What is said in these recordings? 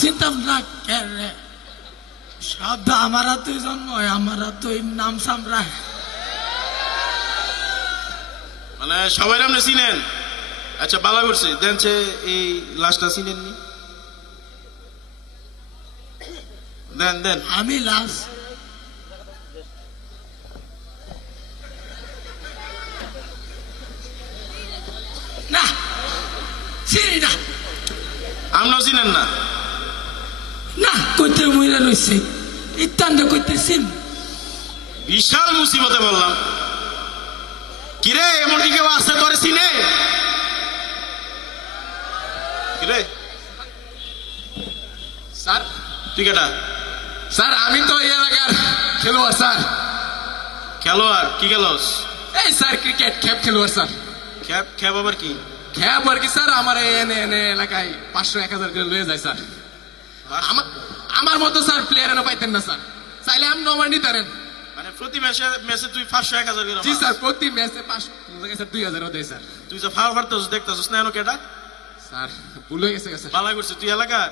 চিনতাম না কেন রে শব্দ আমারা তুই জন্ম আমারা তুই নাম সামরা মানে সবাই আপনি চিনেন আচ্ছা ভালো করছে দেন এই লাশটা চিনেননি দেন দেন আমি লাশ না চিনি না আপনিও চিনেন না না কইতে মহিলা রয়েছে ইত্যান্ত কইতেছেন বিশাল মুসিবতে বললাম কিরে এমন কি কেউ আসতে তোরে চিনে কিরে স্যার তুই কেটা স্যার আমি তো এই এলাকার খেলোয়াড় স্যার খেলোয়াড় কি খেলোস এই স্যার ক্রিকেট খেপ খেলোয়াড় স্যার খ্যাপ খ্যাপ আবার কি খেপ আর কি স্যার আমার এনে এনে এলাকায় 500-1000 করে লয়ে যায় স্যার আমার মতো স্যার প্লেয়ার এনে পাইতেন না স্যার চাইলে আপনি আমার নিতারেন মানে প্রতি ম্যাচে তুই 500-1000 করে জি স্যার প্রতি ম্যাচে 500 স্যার 2000 দেয় স্যার তুই যে ফাও ফারতেছ দেখতেছস না এনো কেটা স্যার ভুল হয়ে গেছে স্যার ভালো করছে তুই এলাকার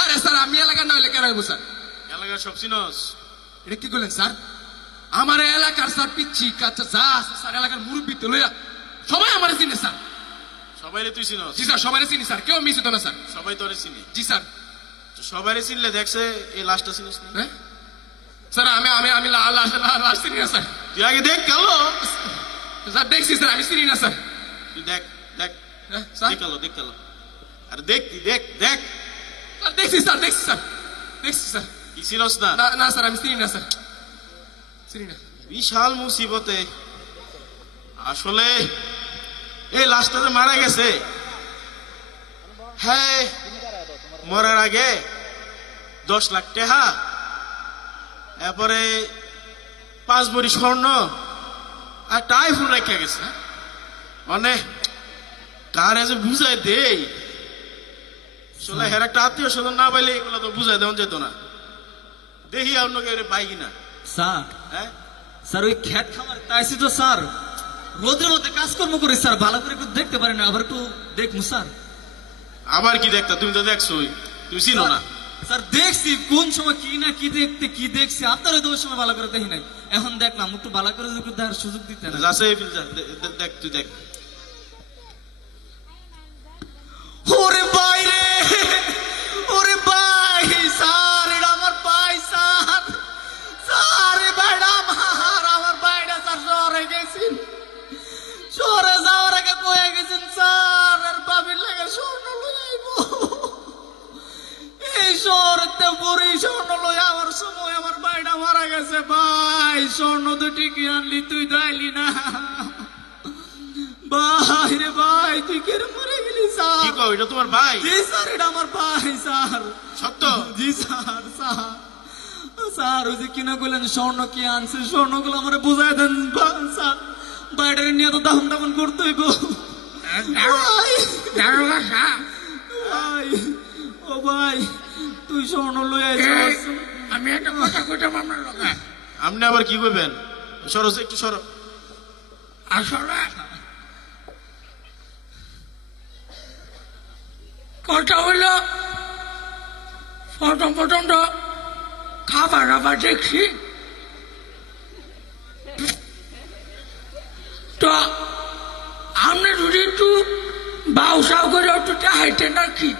আরে স্যার আমি এলাকার না হলে কেন হইব স্যার এলাকার সব চিনস এটা কি করলেন স্যার আমার এলাকার স্যার পিচ্ছি কাচ্চা যা আছে স্যার এলাকার মুরব্বী তো লইয়া সবাই আমার চিনে স্যার সবাইরে তুই চিনস জি স্যার সবাই চিনি স্যার কেউ মিস হতো না স্যার সবাই তোরে চিনি জি স্যার সবাইরে চিনলে দেখছে এই লাশটা চিনস না হ্যাঁ স্যার আমি আমি আমি লাস্ট চিনি না স্যার তুই আগে দেখ কালো স্যার দেখছি স্যার আমি চিনি না স্যার তুই দেখ দেখ হ্যাঁ, স্যার দেখ কালো আরে দেখ তুই দেখ দেখ স্যার দেখছি স্যার দেখছি স্যার দেখছি স্যার কি চিনস না না না স্যার আমি চিনি না স্যার চিনি না বিশাল মুসিবতে আসলে এই লাশটা যে মারা গেছে হ্যাঁ মরার আগে 10 লাখ টাকা এরপরে 5 ভরি স্বর্ণ আর টাইফুন রেখে গেছে মানে কার যে বুঝাই দেই আসলে হের একটা আত্মীয় স্বজন না পাইলে এগুলো তো বুঝাই দেওয়া যেত না দেখি অন্য কেউ পাই কিনা স্যার হ্যাঁ স্যার ওই খ্যাত খামার তাইছি তো স্যার রোদের মধ্যে কাজকর্ম করি স্যার ভালো করে একটু দেখতে পারেন আবার একটু দেখবো স্যার আবার কি দেখতা তুমি তো দেখছোই তুমি চিনো না স্যার দেখছি কোন সময় কি না কি দেখতে কি দেখছি আপনার হয়তো ওই সময় ভালো করে দেখি নাই এখন দেখলাম একটু ভালো করে যদি একটু দেখার সুযোগ দিতেন যাচ্ছে দেখ তুই দেখ ওরে বাইরে ওরে ভাই স্যার এটা আমার ভাই স্যার স্যার ভাইটা আমার ভাইটা স্যার শহরে গেছেন শহরে যাওয়ার আগে কয়ে গেছেন স্যার আর বাবির লাগে স্বর্ণ লই আইব এই শহরেতে পরে স্বর্ণ লই আমার সময় আমার ভাইটা মারা গেছে ভাই স্বর্ণ তো ঠিকই আনলি তুই দাইলি না ভাই রে ভাই তুই কেন মরে গেলি কি স্যার কও এটা তোমার ভাই জি স্যার এটা আমার ভাই স্যার সত্য জি স্যার স্যার স্যার ওই যে কিনা বললেন স্বর্ণ কি আনছে স্বর্ণগুলো আমার বোঝাই দেন স্যার বাইরে নিয়ে তো দাহন টাহন করতে হইব ভাই ভাই ও ভাই তুই স্বর্ণ লই আইছিস আমি একটা কথা কইতাম আপনার লগে আপনি আবার কি করবেন সরো একটু সরো আসলে কথা হইল প্রথম তো খাবার আবার দেখছি তো আপনি যদি একটু বাউসাও করে একটু চাইতেন নাকি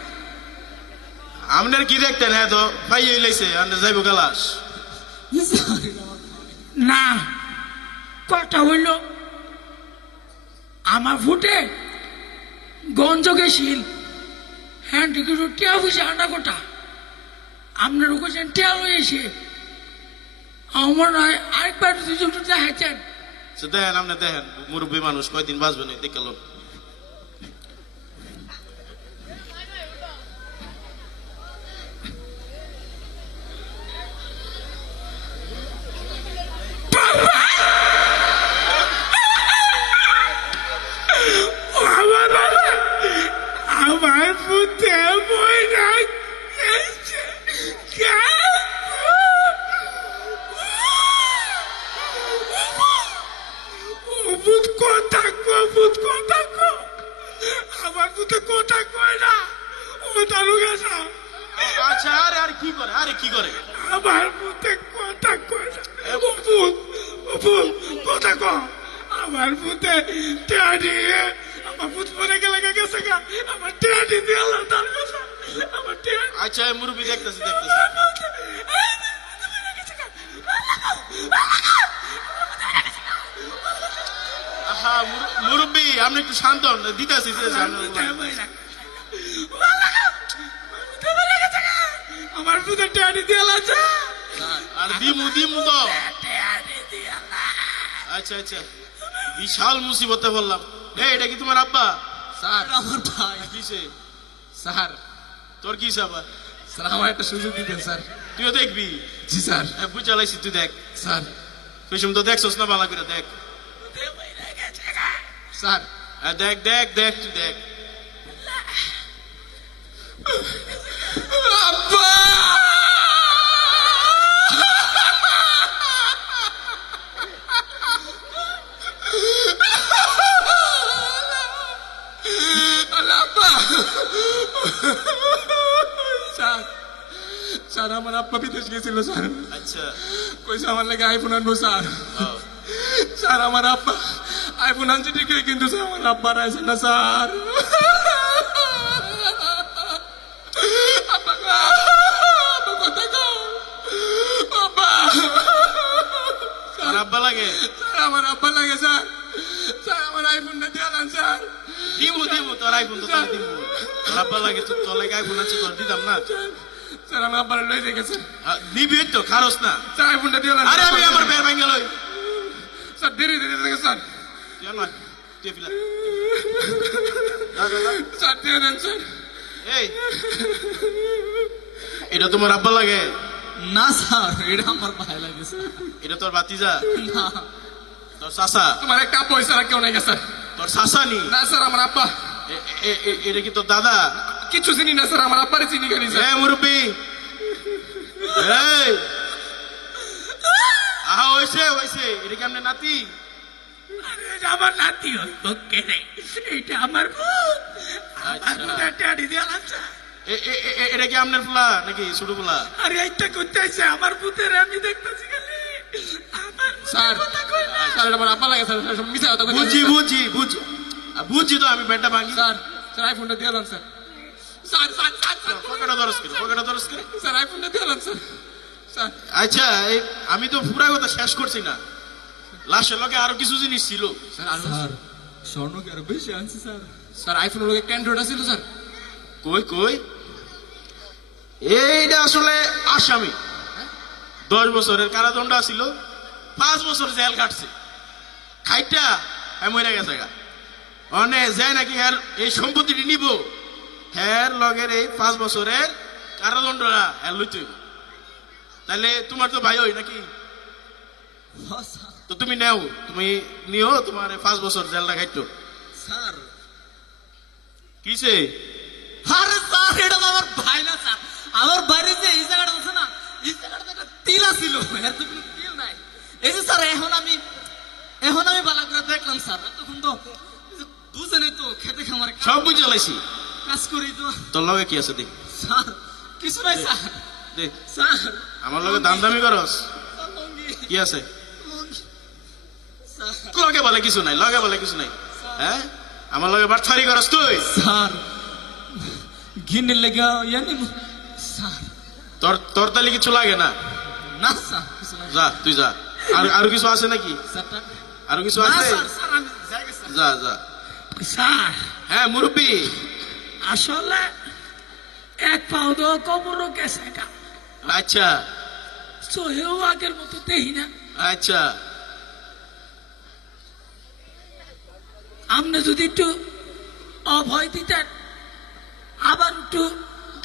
আপনার কি দেখতেন হ্যাঁ তো পাইয়ে লাইছে আমরা যাইব গালাস না কথা হইল আমার ফুটে গঞ্জ গেছিল হ্যাঁ ঠিক আছে টিয়া বুঝে আনা কোটা আপনার ওখানে টিয়া লইছে আমার নয় আরেকবার দুজন দেখাচ্ছেন দেখেন আপনি দেখেন মুরব্বী মানুষ কয়দিন বাঁচবে না দেখে লোক আমার পুতে বই না আমার পুতে কথা কয় না ও তালু গেছা আচ্ছা আরে আরে কি করে আরে কি করে আমার মুখে কথা কয় না। ও ভুল, ও ভুল, কথা কম। আমার মুখে টেয়ারি, আমার ভূত মনে গেলে গেছে গা, আমার টেয়ারি দিয়ে আল্লাহ তার কথা, আমার টেয়ারি। আচ্ছা মুরব্বী দেখতেছি আহা মুরব্বী আপনি একটু শান্ত হন দিতেছি আমার মুখে টেয়ারি দিয়ে আল্লাহ আর দিমু তো আচ্ছা আচ্ছা বিশাল মুসিবতে বললাম এটা কি তোমার আব্বা স্যার আমার ভাই কিসে স্যার তোর কিসে আবার স্যার আমার একটা সুযোগ দিবেন স্যার। তুইও দেখবি জি স্যার। বুঝালাইছি তুই দেখ স্যার তুই তো দেখছস না ভালো করে দেখ স্যার দেখ দেখ দেখ তুই দেখ আব্বা আব্বা স্যার স্যার আমার আব্বা বিদেশ গেছিল স্যার। আচ্ছা কইছে আমার লাগে আইফোন আনবো স্যার। ও, স্যার আমার আব্বা আইফোন আনছে ঠিকই কিন্তু স্যার আমার আব্বা রাইছে না স্যার। আব্বা গো, আব্বা কোথায় গো? আব্বা তোর আব্বা লাগে স্যার আমার আব্বা লাগে স্যার। স্যার আমার আইফোনটা দিয়ে আনান স্যার। দিমু তোর আইফোন তো তোর দিমু তোর আব্বা লাগে তোর লাগে আইফোন আছে তোর দিতাম না স্যার আমার আব্বার লই দিয়ে গেছে নিবি তো খারস না স্যার আইফোনটা দিয়ে আনান। আরে আমি আমার বের ভাঙ্গা লই স্যার দেরি দেরি দেখে স্যার। তুই আন তুই ফিলা স্যার দিয়ে দেন স্যার। এই এটা তোমার আব্বা লাগে না স্যার, এটা আমার ভাই লাগে স্যার। এটা তোর বাতিজা না তোর চাচা তোমার একটা পয়সা আর কেউ নাই গেছে স্যার। তোর চাচা নি না স্যার আমার আব্বা এটা কি তোর দাদা কিছু চিনি না স্যার, আমার আব্বারে চিনি খালি স্যার। মুরব্বী এই আহা হইছে হইছে এটা কি আপনার নাতি আরে এটা আমার নাতি হইব কে রে? এটা আমার ভূত, আমার আচ্ছা। মুখে টেয়ারি দিয়ে আল্লাহ। এটা কি আপনার ফুলা নাকি ছোট ফুলা আরে এইটা করতে আসছে আমার ভূতের, আমি দেখতেছি খালি আমার ভূতের স্যার কথা কই না। স্যার এটা আমার আব্বা লাগে স্যার, সব মিছা কথা কইছে। বুঝছি বুঝছি বুঝছি বুঝছি তো আমি বেটা ভাঙি স্যার স্যার আইফোনটা দিয়ে দেন sir. Sir sir sir sir পকেটে দরস করে স্যার আইফোনটা দিয়ে দেন স্যার। স্যার আচ্ছা আমি তো পুরা কথা শেষ করছি না লাশের লগে আরো কিছু জিনিস ছিল স্যার আরো স্যার স্বর্ণ কি আরো বেশি আনছি স্যার। স্যার আইফোনের লগে ক্যান্ড্রয়েড ছিল স্যার। কই কই এইটা আসলে আসামি 10 বছরের কারাদণ্ড ছিল 5 বছর জেল কাটছে খাইটা মরে গেছে গা অনে যায় নাকি হ্যার এই সম্পত্তিটি নিব হ্যার লগের এই 5 বছরের কারাদণ্ডটা হ্যার লইতে হইব। তাহলে তোমার তো ভাই হই নাকি হ্যাঁ, স্যার। তো তুমি নেও তুমি নিও তোমার 5 বছর জেলটা খাইতো স্যার কিসে আরে স্যার এটা তো আমার ভাই না স্যার। আমার বাইরে যে এই জায়গাটা আছে না, এই জায়গাটাতে একটা তিল ছিল, এর তো কোনো তিল নাই। এই যে স্যার এখন আমি বালা করে দেখলাম স্যার, তখন তো এই যে বুঝেনি তো খেতে খামারে সব বুঝে লাইছি কাজ করি তো তোর লগে কি আছে দেখ স্যার। কিছু নাই স্যার। দেখ স্যার আমার লগে দাম দামি করস স্যার, লঙ্গি, কি আছে লঙ্গি। স্যার লগে বলে কিছু নাই লগে বলে কিছু নাই হ্যাঁ আমার লগে বাটফারি করস তুই স্যার ঘিনের লেগে ইয়ানি স্যার। তোর তোর তাহলে কিছু লাগে না না স্যার কিছু নাই যা তুই যা আর আরো কিছু আছে নাকি স্যার। আরো কিছু না আছে স্যার, স্যার আমি যাই গেছি, স্যার। যা যা স্যার হ্যাঁ মুরব্বী আসলে এক পাও তো কবরও গেছে গা, আচ্ছা চোহেও আগের মতো দেখি না। আচ্ছা আপনি যদি একটু অভয় দিতেন আবার একটু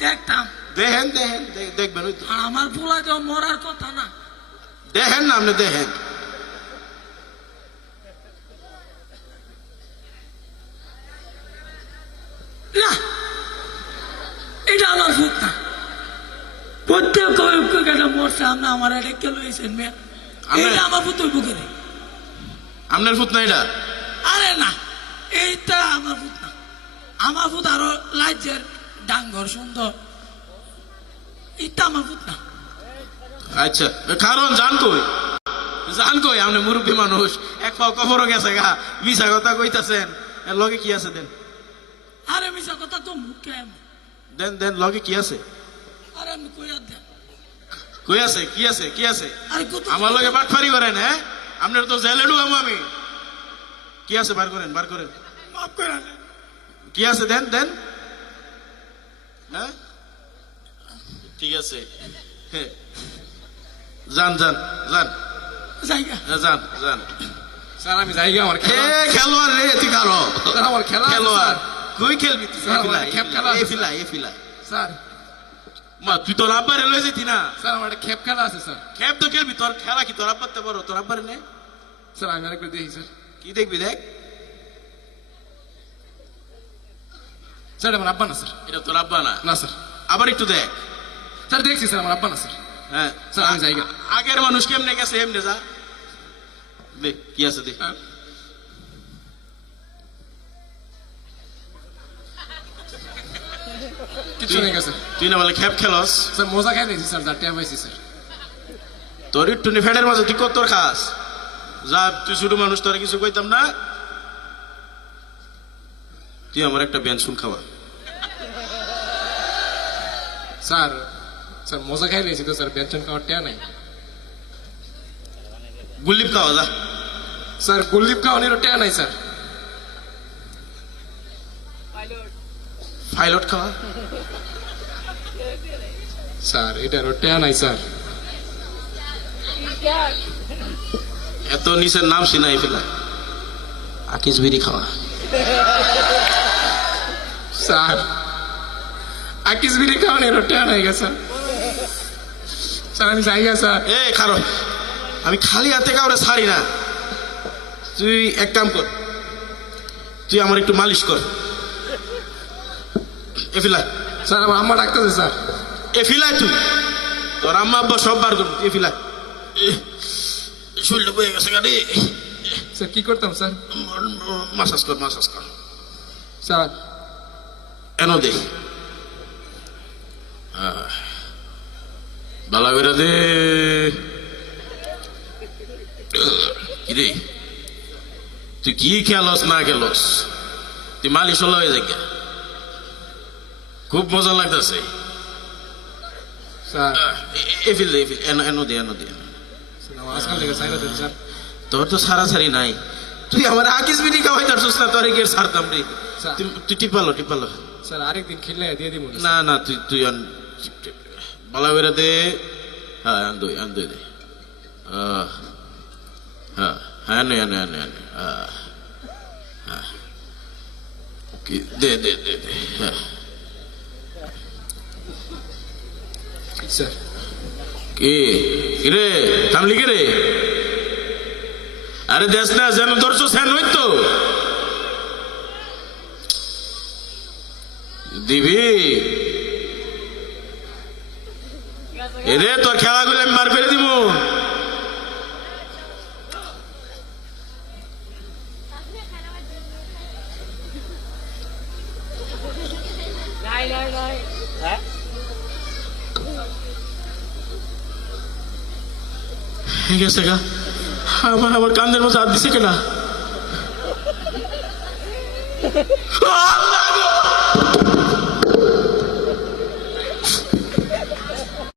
দেখতাম। দেখেন দেখেন দেখবেন ওই তো আর আমার পোলা তো মরার কথা না। দেখেন না আপনি দেখেন না এটা আমার ভূত না, প্রত্যেক একটা মরছে আপনি আমার এটা কে লইছেন মেয়ে, এটা আমার ভূতের বুকে নেই। আপনার ভূত না এটা আরে না এইটা আমার ভূত না, আমার ভূত আরো লাজ্জের ডাঙ্গর সুন্দর। এটা আমার ভূত না। আচ্ছা কারণ জান কই আপনি মুরব্বী মানুষ এক পাও কবরও গেছে গা মিশা কথা কইতাছেন এর লগে কি আছে দেন আরে মিশা কথা তো মুখে দেন দেন লগে কি আছে আরে আমি কই আর দেন কই আছে কি আছে আরে কত আমার লগে বাটফারি করেন হ্যাঁ আপনার তো জেলে ঢুকাবো আমি কি আছে বার করেন মাফ করে দেন। কি আছে দেন দেন হ্যাঁ ঠিক আছে হ্যাঁ। যান জায়গা যান স্যার আমি যাই গিয়ে আমার এ খেলা খেলোয়াড় রে তুই কারো স্যার আমার খেলা আছে, খেলোয়াড় স্যার। কই খেলবি তুই স্যার, আমার খেপ খেলা আছে, এ ফিলা স্যার মা তুই তোর আব্বারে লয়ে যেতি না স্যার আমার একটা খেপ খেলা আছে স্যার খেপ তো খেলবি তোর খেলা কি তোর আব্বাতে বড় তোর আব্বারে নে স্যার আমি আরেকবার দেখি স্যার কি দেখবি দেখ স্যার আমার আব্বা না স্যার এটা তোর আব্বা না না স্যার আবার একটু দেখ স্যার দেখছি স্যার আমার আব্বা না স্যার হ্যাঁ স্যার, আমি যাই গে। আগের মানুষ কেমনে গেছে এমনি যা দেখ কি আছে দেখ হ্যাঁ। কিছু নেই স্যার তুই না বলে খেপ খেলস স্যার মজা খাই দিয়েছি স্যার যা টিয়া পাইছি স্যার তোর একটু ফেটের মাঝে তুই কত খাস যা তুই ছোট মানুষ তোর কিছু কইতাম না তুই আমার একটা বেনসুন খাওয়া স্যার স্যার মজা খাই দিয়েছি তো স্যার বেতন খাওয়ার টিয়া নাই গুলিপ খাওয়া যা স্যার গুলদীপ খাওয়ানোর টিয়া নাই স্যার ফাইলট খাওয়া স্যার এটারও টিয়া নাই স্যার এত নিচের নাম সিনাই ফেলা আকিস বিড়ি খাওয়া স্যার আকিস বিড়ি খাওয়ানোর টিয়া নাই গেছে স্যার আমি যাই গা স্যার এ খারো আমি খালি হাতে কাউরে ছাড়ি না তুই এক কাম কর তুই আমার একটু মালিশ কর এ ফিলাই স্যার আমার আম্মা ডাকতেছে স্যার এ ফিলাই তুই তোর আম্মা আব্বা সব বার করবো এ ফিলাই শরীরটা বয়ে গেছে গাড়ি স্যার কি করতাম স্যার মাসাজ কর স্যার এনো দে বালা করে দে কিরে তুই কি খেলস না খেলস তুই মালিশ হলো হয়ে যাই খুব মজা লাগতেছে স্যার এ ফিল এনো দে আজকাল থেকে সাইরা দিন স্যার তোর তো সারাসারি নাই তুই আমার আকিস বিড়ি খাওয়াই তারছিস না তোর গিয়ে ছাড়তাম রে স্যার। তুই টিপালো স্যার আরেকদিন খেললে দিয়ে দিব না তুই বালা করে দে হ্যাঁ আন্দই দে হ্যাঁ আনে দে হ্যাঁ স্যার কি রে থামলি কে রে আরে দেশ না যেন ধরছো স্যান হইতো দিবি এরে তোর খেলাগুলো আমি বার করে দিব ঠিক আছে গা আমার কান্দের মধ্যে হাত দিছে কেনা আল্লাহ